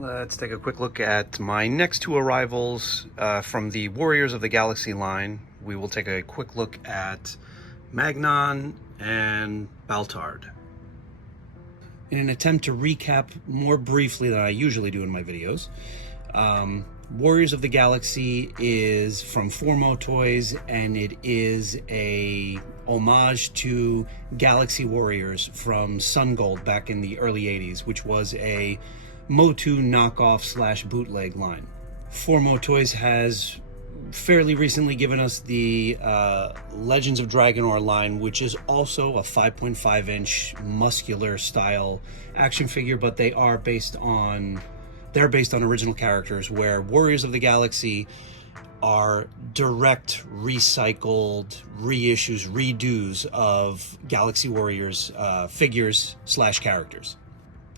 Let's take a quick look at my next two arrivals from the Warriors of the Galaxy line. We will take a quick look at Magnon and Baltard. In an attempt to recap more briefly than I usually do in my videos, Warriors of the Galaxy is from Formo Toys, and it is a homage to Galaxy Warriors from Sungold back in the early 80s, which was a Motu knockoff slash bootleg line. Formo Toys has fairly recently given us the Legends of Dragonor line, which is also a 5.5 inch muscular style action figure, but they are based on original characters, where Warriors of the Galaxy are direct recycled reissues, redos of Galaxy Warriors figures slash characters.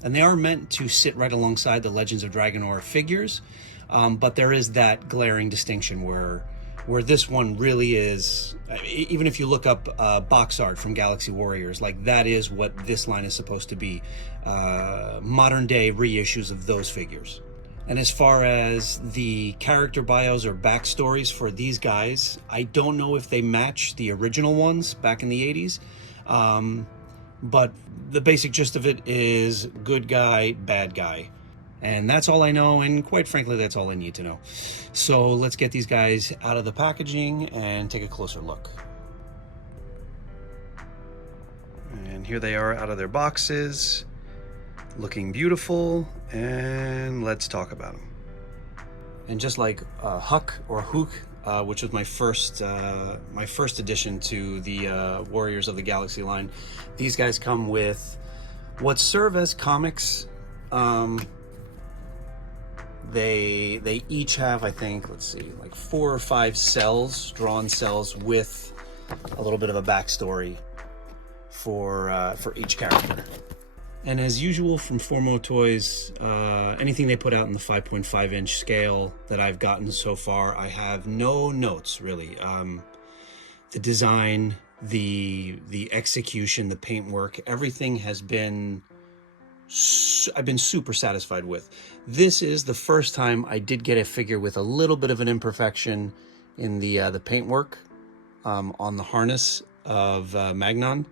And they are meant to sit right alongside the Legends of Dragonor figures, but there is that glaring distinction where this one really is, even if you look up box art from Galaxy Warriors, like that is what this line is supposed to be, modern day reissues of those figures. And as far as the character bios or backstories for these guys, I don't know if they match the original ones back in the 80s, but the basic gist of it is good guy, bad guy. And that's all I know, and quite frankly, that's all I need to know. So let's get these guys out of the packaging and take a closer look. And here they are out of their boxes, looking beautiful, and let's talk about them. And just like Huck or Hook, which was my first addition to the Warriors of the Galaxy line, these guys come with what serve as comics. They each have, I think, let's see, like 4 or 5 cells, drawn cells with a little bit of a backstory for each character. And as usual from Formo Toys, anything they put out in the 5.5 inch scale that I've gotten so far, I have no notes really. The design, the execution, the paintwork, everything has been, I've been super satisfied with. This is the first time I did get a figure with a little bit of an imperfection in the paintwork on the harness of Magnon,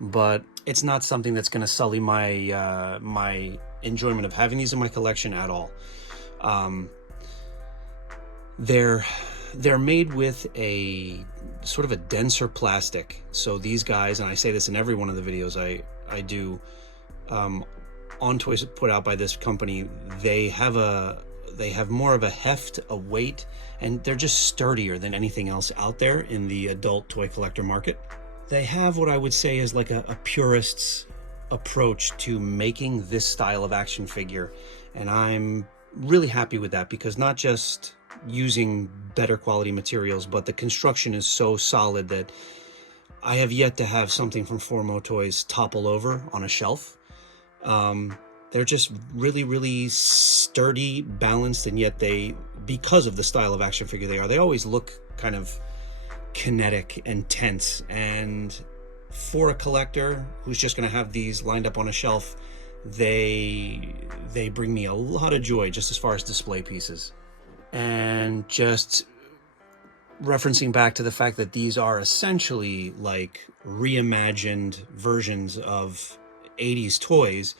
but it's not something that's going to sully my my enjoyment of having these in my collection at all. They're made with a sort of a denser plastic. So these guys, and I say this in every one of the videos I do, on toys put out by this company, they have more of a heft, a weight, and they're just sturdier than anything else out there in the adult toy collector market. They have what I would say is like a purist's approach to making this style of action figure, and I'm really happy with that, because not just using better quality materials, but the construction is so solid that I have yet to have something from Formo Toys topple over on a shelf. They're just really, really sturdy, balanced, and yet they, because of the style of action figure they always look kind of kinetic and tense. And for a collector who's just going to have these lined up on a shelf, they bring me a lot of joy just as far as display pieces. And just referencing back to the fact that these are essentially like reimagined versions of 80s toys,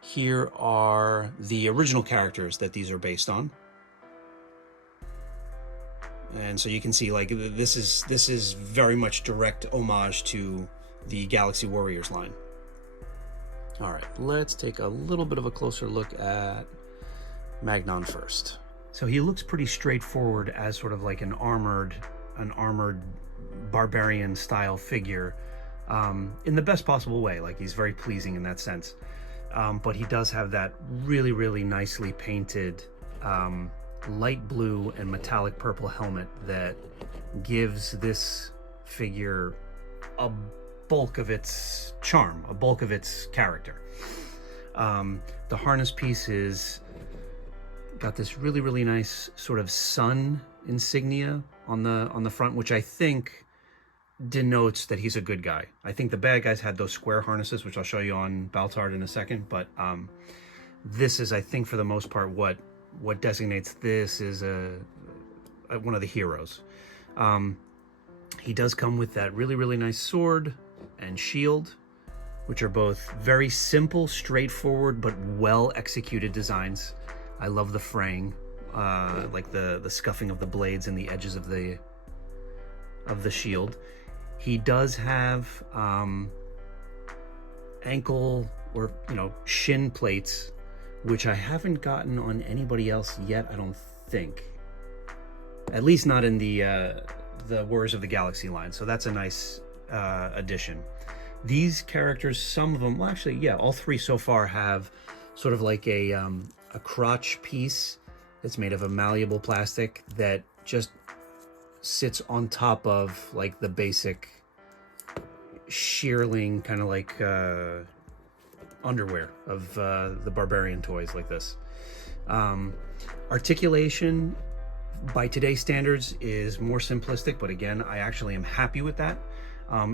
here are the original characters that these are based on. And so you can see, like, this is very much direct homage to the Galaxy Warriors line. All right, let's take a little bit of a closer look at Magnon first. So he looks pretty straightforward as sort of like an armored barbarian style figure, in the best possible way. Like, he's very pleasing in that sense. But he does have that really, really nicely painted light blue and metallic purple helmet that gives this figure a bulk of its charm, a bulk of its character. The harness piece is got this really, really nice sort of sun insignia on the front, which I think denotes that he's a good guy. I think the bad guys had those square harnesses, which I'll show you on Baltard in a second, but this is, I think, for the most part, what designates this is one of the heroes. He does come with that really, really nice sword and shield, which are both very simple, straightforward, but well executed designs. I love the fraying, like the scuffing of the blades and the edges of the shield. He does have ankle or shin plates, which I haven't gotten on anybody else yet, I don't think. At least not in the Warriors of the Galaxy line, so that's a nice addition. These characters, some of them, well actually, yeah, all three so far have sort of like a crotch piece that's made of a malleable plastic that just sits on top of like the basic shearling kind of like underwear of the barbarian toys like this. Articulation by today's standards is more simplistic, but again, I actually am happy with that.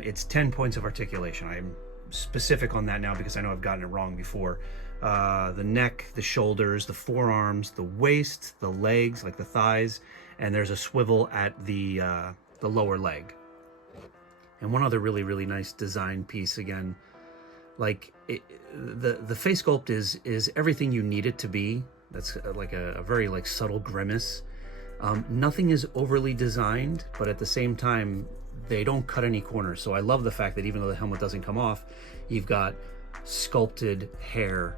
It's 10 points of articulation. I'm specific on that now because I know I've gotten it wrong before. The neck, the shoulders, the forearms, the waist, the legs, like the thighs, and there's a swivel at the lower leg. And one other really, really nice design piece, again, like the face sculpt is everything you need it to be. That's like a very like subtle grimace. Nothing is overly designed, but at the same time, they don't cut any corners. So I love the fact that even though the helmet doesn't come off, you've got sculpted hair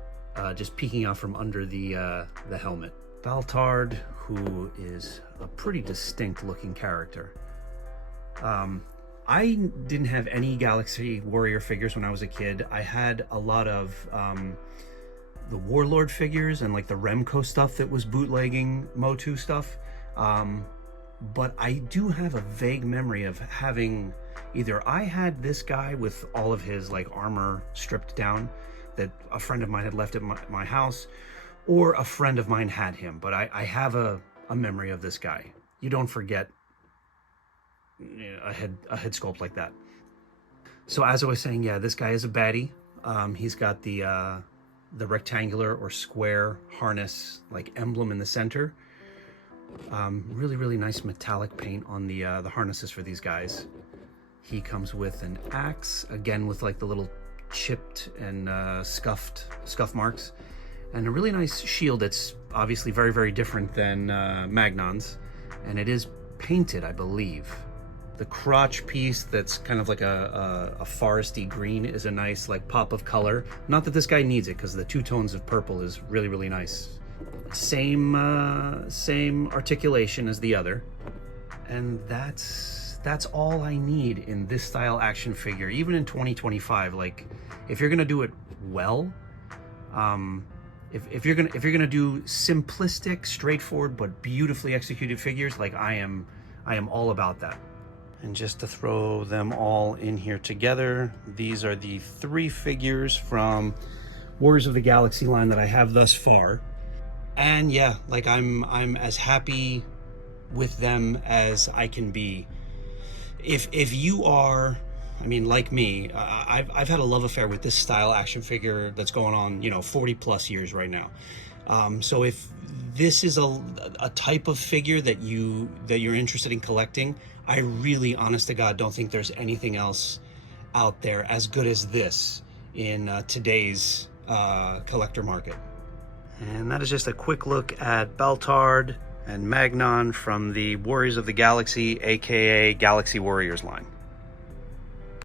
just peeking out from under the helmet. Baltard, who is a pretty distinct looking character. I didn't have any Galaxy Warrior figures when I was a kid. I had a lot of the Warlord figures and like the Remco stuff that was bootlegging Motu stuff. But I do have a vague memory of having either I had this guy with all of his like armor stripped down that a friend of mine had left at my house, or a friend of mine had him. But I have a memory of this guy. You don't forget a head sculpt like that. So as I was saying, yeah, this guy is a baddie. He's got the rectangular or square harness like emblem in the center. Really, really nice metallic paint on the harnesses for these guys. He comes with an axe, again with like the little chipped and scuff marks, and a really nice shield that's obviously very, very different than Magnon's, and it is painted, I believe. The crotch piece that's kind of like a foresty green is a nice like pop of color. Not that this guy needs it, because the two tones of purple is really, really nice. Same articulation as the other, and that's all I need in this style action figure, even in 2025. Like, if you're gonna do it well, if you're gonna do simplistic, straightforward but beautifully executed figures, like I am all about that. And just to throw them all in here together, these are the 3 figures from Warriors of the Galaxy line that I have thus far. And yeah, like I'm as happy with them as I can be. If you are, I mean, like me, I've had a love affair with this style action figure that's going on, 40 plus years right now. So if this is a type of figure that you're interested in collecting, I really, honest to God, don't think there's anything else out there as good as this in today's collector market. And that is just a quick look at Baltard and Magnon from the Warriors of the Galaxy, aka Galaxy Warriors line.